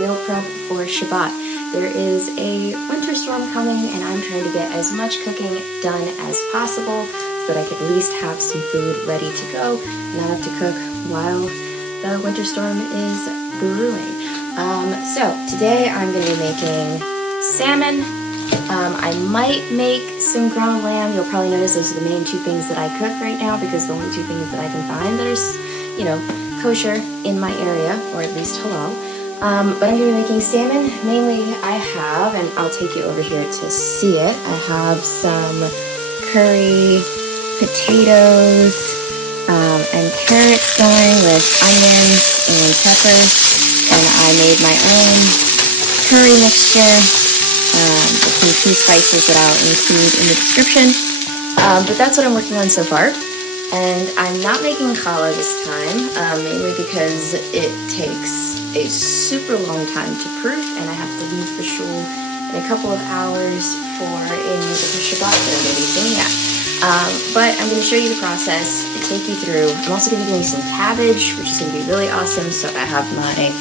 meal prep for Shabbat. There is a winter storm coming and I'm trying to get as much cooking done as possible so that I could at least have some food ready to go and not have to cook while the winter storm is brewing. So today I'm going to be making salmon. I might make some ground lamb. You'll probably notice those are the main two things that I cook right now because the only two things that I can find that are, kosher in my area, or at least halal. But I'm going to be making salmon. Mainly I have, and I'll take you over here to see it, I have some curry, potatoes, and carrots going with onions and peppers. And I made my own curry mixture with some key spices that I'll include in the description. But that's what I'm working on so far. And I'm not making challah this time, mainly because it takes a super long time to proof, and I have to leave for shul in a couple of hours for a different Shabbat that I'm going to be doing that. But I'm going to show you the process and take you through. I'm also going to be doing some cabbage, which is going to be really awesome. So I have my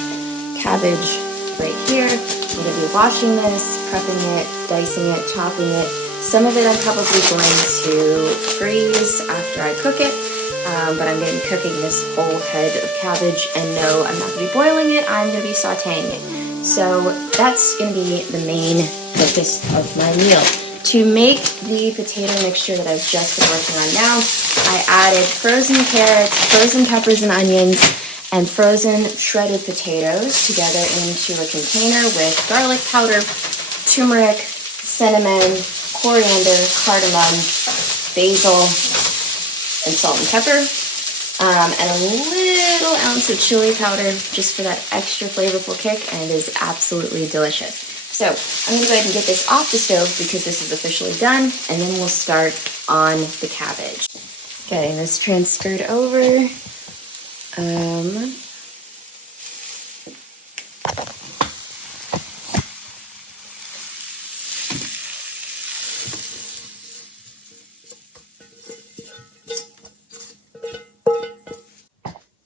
cabbage right here. I'm going to be washing this, prepping it, dicing it, chopping it. Some of it I'm probably going to freeze after I cook it, but I'm going to be cooking this whole head of cabbage, and no, I'm not going to be boiling it, I'm going to be sauteing it. So that's going to be the main focus of my meal. To make the potato mixture that I've just been working on now, I added frozen carrots, frozen peppers and onions, and frozen shredded potatoes together into a container with garlic powder, turmeric, cinnamon, coriander, cardamom, basil, and salt and pepper, and a little ounce of chili powder just for that extra flavorful kick, and it is absolutely delicious. So I'm going to go ahead and get this off the stove because this is officially done, and then we'll start on the cabbage. Getting this transferred over.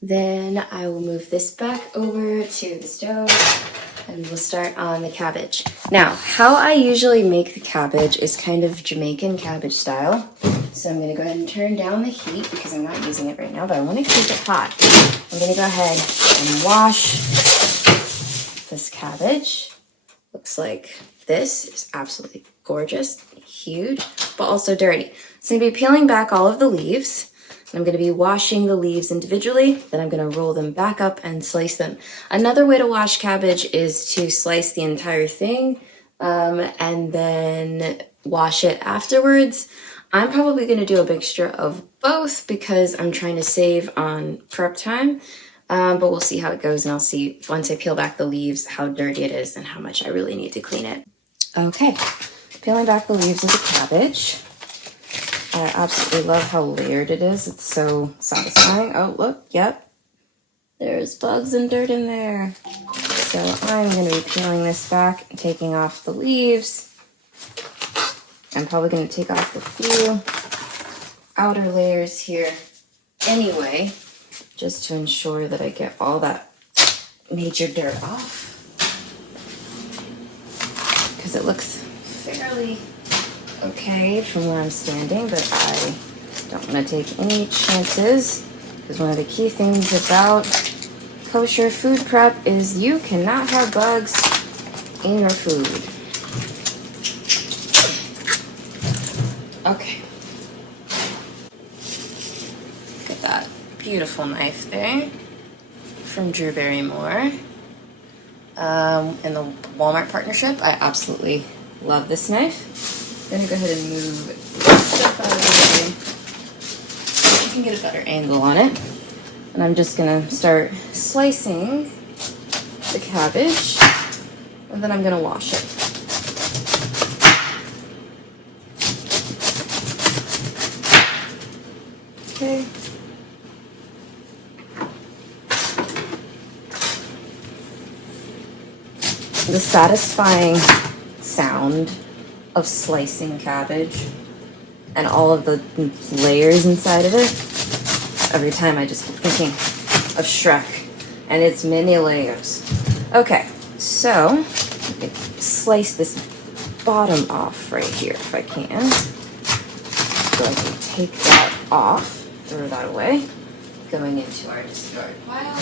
Then I will move this back over to the stove and we'll start on the cabbage. Now, how I usually make the cabbage is kind of Jamaican cabbage style. So I'm gonna go ahead and turn down the heat because I'm not using it right now, but I wanna keep it hot. I'm gonna go ahead and wash this cabbage. Looks like this is absolutely gorgeous, huge, but also dirty. So I'm gonna be peeling back all of the leaves. I'm going to be washing the leaves individually, then I'm going to roll them back up and slice them. Another way to wash cabbage is to slice the entire thing and then wash it afterwards. I'm probably going to do a mixture of both because I'm trying to save on prep time, but we'll see how it goes, and I'll see once I peel back the leaves how dirty it is and how much I really need to clean it. Okay, peeling back the leaves of the cabbage. I absolutely love how layered it is. It's so satisfying. Oh, look, yep. There's bugs and dirt in there. So I'm going to be peeling this back and taking off the leaves. I'm probably going to take off the few outer layers here anyway, just to ensure that I get all that major dirt off. Because it looks fairly okay from where I'm standing, but I don't want to take any chances because one of the key things about kosher food prep is you cannot have bugs in your food. Okay. Look at that beautiful knife there from Drew Barrymore in the Walmart partnership. I absolutely love this knife. I'm gonna go ahead and move this stuff out of the way so you can get a better angle on it. And I'm just gonna start slicing the cabbage, and then I'm gonna wash it. Okay. The satisfying sound of slicing cabbage and all of the layers inside of it. Every time I just keep thinking of Shrek and its many layers. Okay, So I can slice this bottom off right here if I can. So I can take that off, throw that away, going into our discard pile.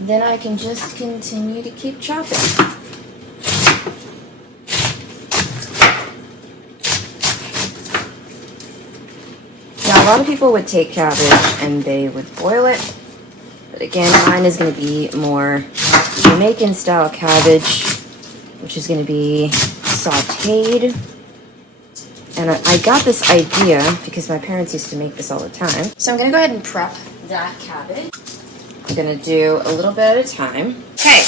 Then I can just continue to keep chopping. Now, a lot of people would take cabbage and they would boil it. But again, mine is going to be more Jamaican style cabbage, which is going to be sauteed. And I got this idea because my parents used to make this all the time. So I'm going to go ahead and prep that cabbage. I'm going to do a little bit at a time. Okay,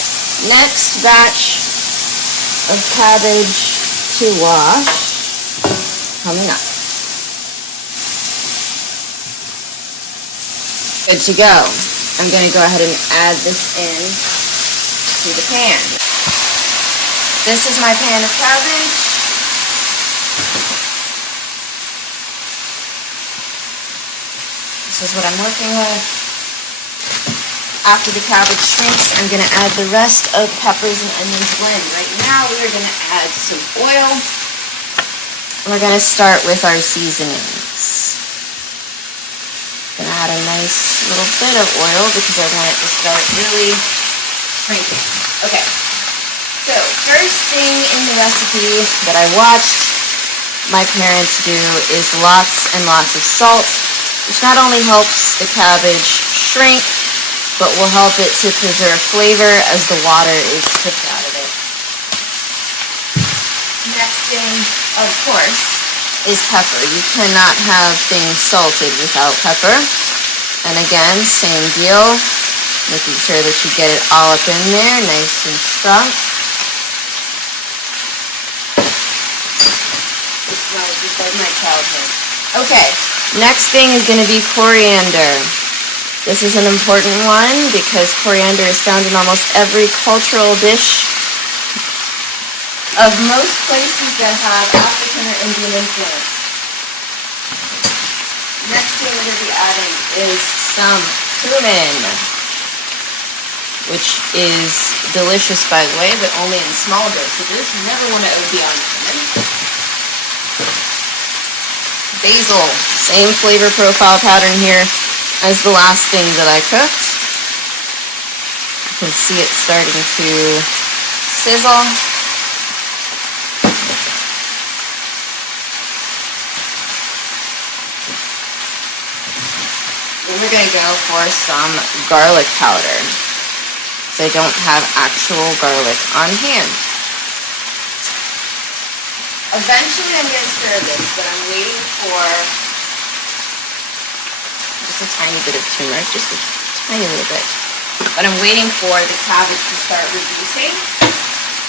next batch of cabbage to wash coming up. Good to go. I'm going to go ahead and add this in to the pan. This is my pan of cabbage. This is what I'm working with. After the cabbage shrinks, I'm going to add the rest of peppers and onions blend. Right now, we are going to add some oil. And we're going to start with our seasonings. I'm going to add a nice little bit of oil because I want it to start really shrinking. Okay, so first thing in the recipe that I watched my parents do is lots and lots of salt, which not only helps the cabbage shrink, but will help it to preserve flavor as the water is stripped out of it. Next thing, of course, is pepper. You cannot have things salted without pepper. And again, same deal, making sure that you get it all up in there, nice and strong. Just like my childhood. Okay, next thing is going to be coriander. This is an important one because coriander is found in almost every cultural dish of most places that have African or Indian influence. Next thing we're going to be adding is some cumin, which is delicious by the way, but only in small dosages. You never want to OD on cumin. Basil, same flavor profile pattern here as the last thing that I cooked. You can see it starting to sizzle. Then we're going to go for some garlic powder, so I don't have actual garlic on hand. Eventually I'm going to stir this, but I'm waiting for just a tiny bit of turmeric, just a tiny little bit. But I'm waiting for the cabbage to start reducing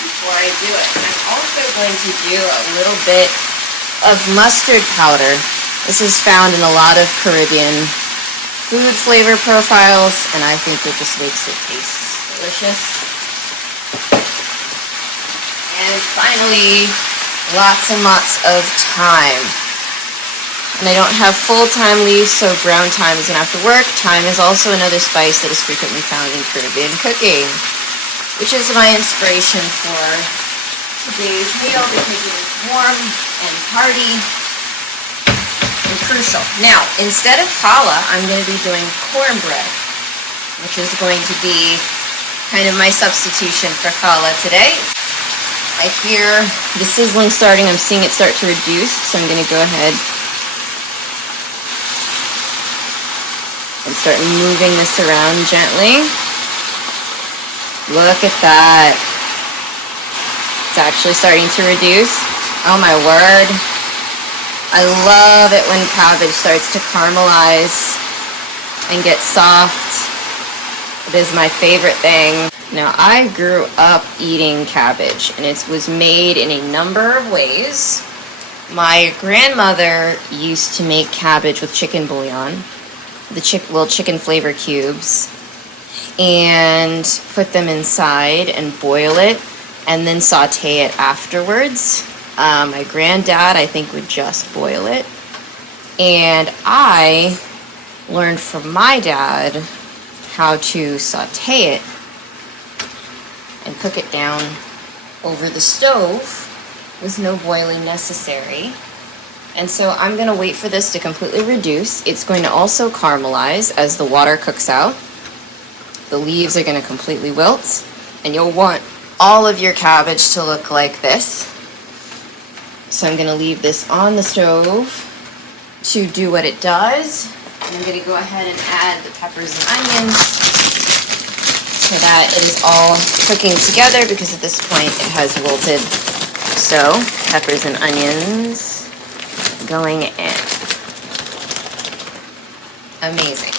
before I do it. I'm also going to do a little bit of mustard powder. This is found in a lot of Caribbean food flavor profiles, and I think it just makes it taste delicious. And finally, lots and lots of thyme. And I don't have full thyme leaves, so ground thyme isn't after work. Thyme is also another spice that is frequently found in Caribbean cooking, which is my inspiration for today's meal because it is warm and hearty and crucial. Now, instead of challah, I'm going to be doing cornbread, which is going to be kind of my substitution for challah today. I hear the sizzling starting. I'm seeing it start to reduce, so I'm going to go ahead and start moving this around gently. Look at that. It's actually starting to reduce. Oh my word. I love it when cabbage starts to caramelize and get soft. It is my favorite thing. Now, I grew up eating cabbage, and it was made in a number of ways. My grandmother used to make cabbage with chicken bouillon, the little chicken flavor cubes, and put them inside and boil it, and then saute it afterwards. My granddad, I think, would just boil it. And I learned from my dad how to saute it and cook it down over the stove with no boiling necessary. And so I'm going to wait for this to completely reduce. It's going to also caramelize as the water cooks out. The leaves are going to completely wilt, and you'll want all of your cabbage to look like this. So I'm going to leave this on the stove to do what it does. And I'm going to go ahead and add the peppers and onions so that it is all cooking together, because at this point it has wilted. So peppers and onions going in. Amazing.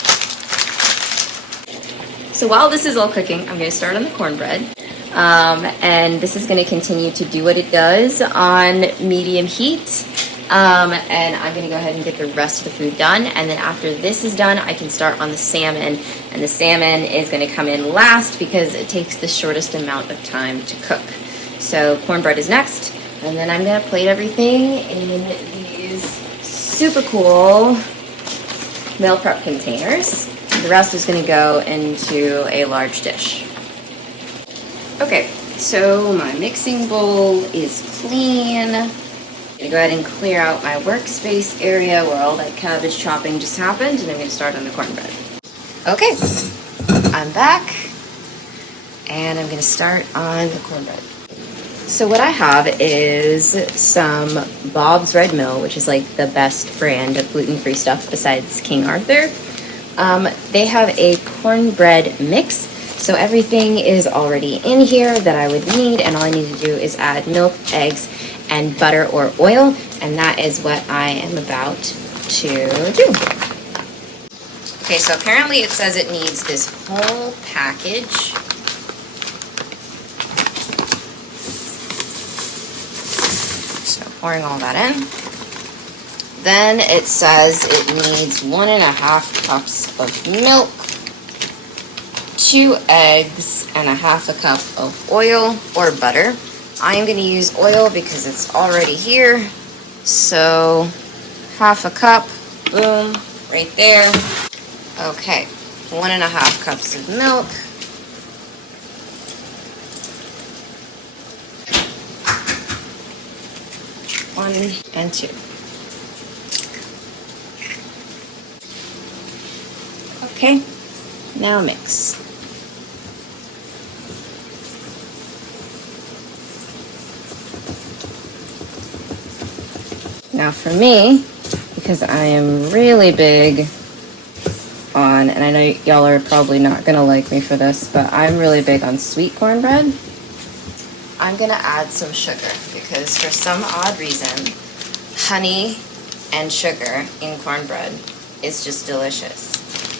So while this is all cooking, I'm going to start on the cornbread. And this is going to continue to do what it does on medium heat. And I'm going to go ahead and get the rest of the food done. And then after this is done, I can start on the salmon. And the salmon is going to come in last because it takes the shortest amount of time to cook. So cornbread is next. And then I'm going to plate everything in these super cool meal prep containers. The rest is going to go into a large dish. Okay, so my mixing bowl is clean. I'm going to go ahead and clear out my workspace area where all that cabbage chopping just happened, and I'm going to start on the cornbread. Okay, I'm back, and I'm going to start on the cornbread. So what I have is some Bob's Red Mill, which is like the best brand of gluten-free stuff besides King Arthur. They have a cornbread mix, so everything is already in here that I would need, and all I need to do is add milk, eggs, and butter or oil, and that is what I am about to do. Okay, so apparently it says it needs this whole package. So pouring all that in. Then it says it needs 1.5 cups of milk, 2 eggs, and 1/2 cup of oil or butter. I am going to use oil because it's already here. So 1/2 cup, boom, right there. Okay, 1.5 cups of milk. One and two. Okay, now mix. Now for me, because I am really big on, and I know y'all are probably not gonna like me for this, but I'm really big on sweet cornbread. I'm gonna add some sugar because for some odd reason, honey and sugar in cornbread is just delicious.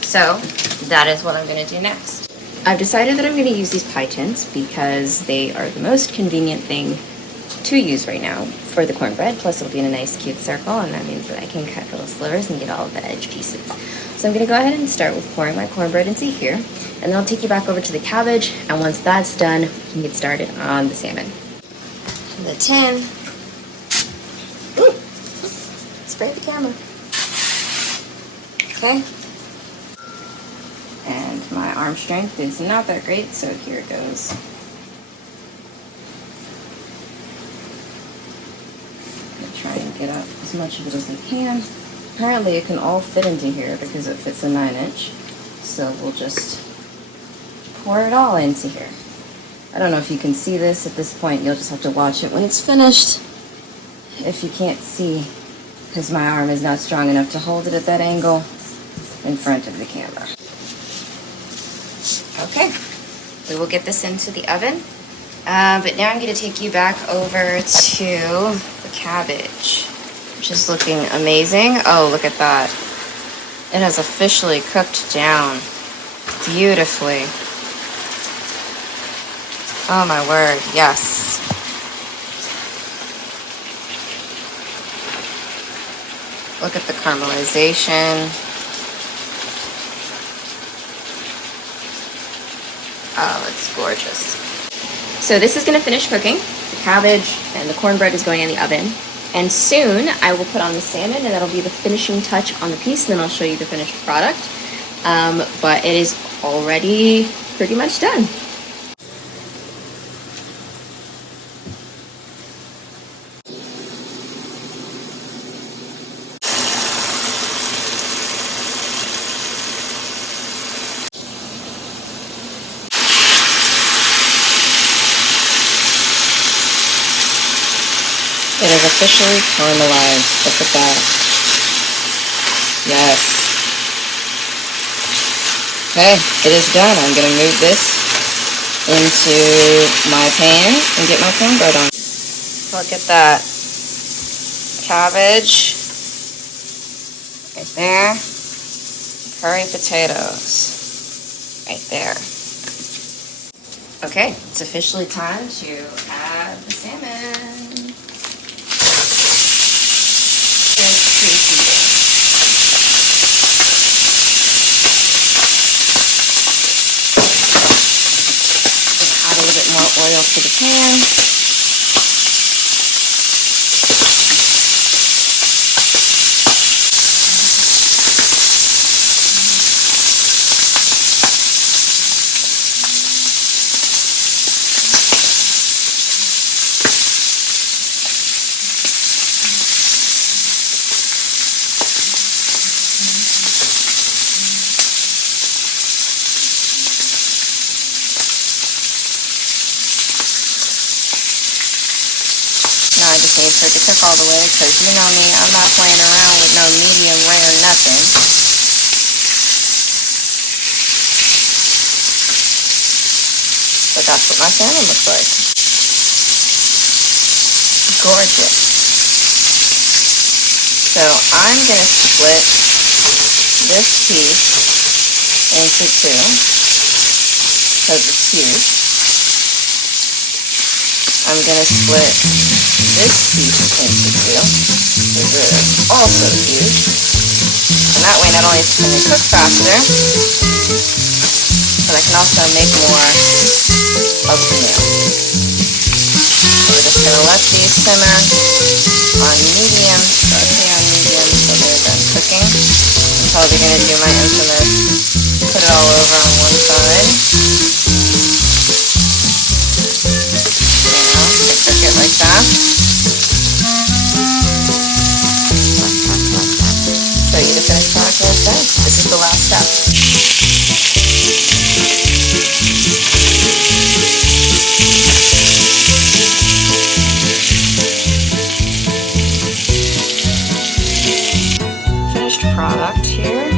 So that is what I'm going to do next. I've decided that I'm going to use these pie tins because they are the most convenient thing to use right now for the cornbread. Plus it'll be in a nice cute circle, and that means that I can cut little slivers and get all of the edge pieces. So I'm going to go ahead and start with pouring my cornbread into here, and then I'll take you back over to the cabbage, and once that's done, we can get started on the salmon. The tin. Ooh, spray the camera. Okay. And my arm strength is not that great, so here it goes. I'm going to try and get up as much of it as I can. Apparently it can all fit into here because it fits a 9-inch. So we'll just pour it all into here. I don't know if you can see this at this point. You'll just have to watch it when it's finished. If you can't see, because my arm is not strong enough to hold it at that angle in front of the camera. Okay, we will get this into the oven, but now I'm going to take you back over to the cabbage, which is looking amazing. Oh, look at that. It has officially cooked down beautifully. Oh my word, yes. Look at the caramelization. Oh, it's gorgeous. So this is going to finish cooking. The cabbage and the cornbread is going in the oven. And soon I will put on the salmon, and that'll be the finishing touch on the piece, and then I'll show you the finished product. But it is already pretty much done. It is officially caramelized. Look at that. Yes. Okay, it is done. I'm going to move this into my pan and get my cornbread on. Look at that. Cabbage. Right there. Curry potatoes. Right there. Okay, it's officially time to add the salmon. Finish preheating. Add a little bit more oil to the pan. I just need for it to cook all the way, because you know me, I'm not playing around with no medium rare nothing. But that's what my salmon looks like. Gorgeous. So I'm going to split this piece into two, because it's huge. I'm going to split this piece into two. This is also huge. And that way not only is it going to cook faster, but I can also make more of the meal. So we're just going to let these simmer on medium, saute on medium until they're done cooking. I'm probably going to do my infamous put it all over on one side. Cook it like that. Show you the finished product when it's done. This is the last step. Finished product here.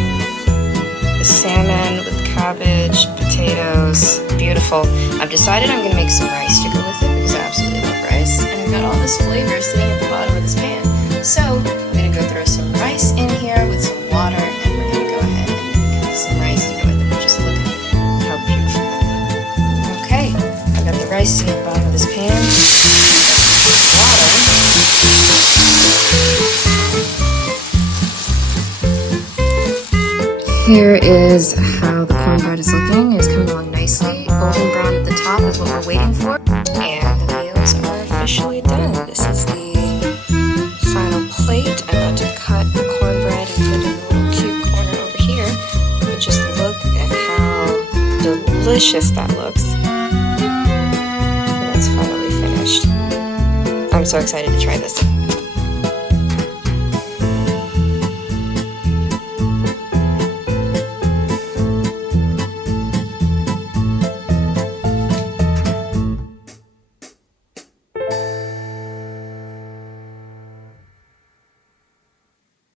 The salmon with cabbage, potatoes, beautiful. I've decided I'm going to make some rice to go with it because I absolutely love rice. And I've got all this flavor sitting at the bottom of this pan. So I'm going to go throw some rice in here with some water, and we're going to go ahead and make some rice to go with it. Just look at how beautiful that looks. Okay, I've got the rice sitting at the bottom of this pan. Here is how the cornbread is looking. It's coming along nicely. Golden brown at the top is what we're waiting for. And the meals are officially done. This is the final plate. I'm about to cut the cornbread and put it in a little cute corner over here. But just look at how delicious that looks. And it's finally finished. I'm so excited to try this.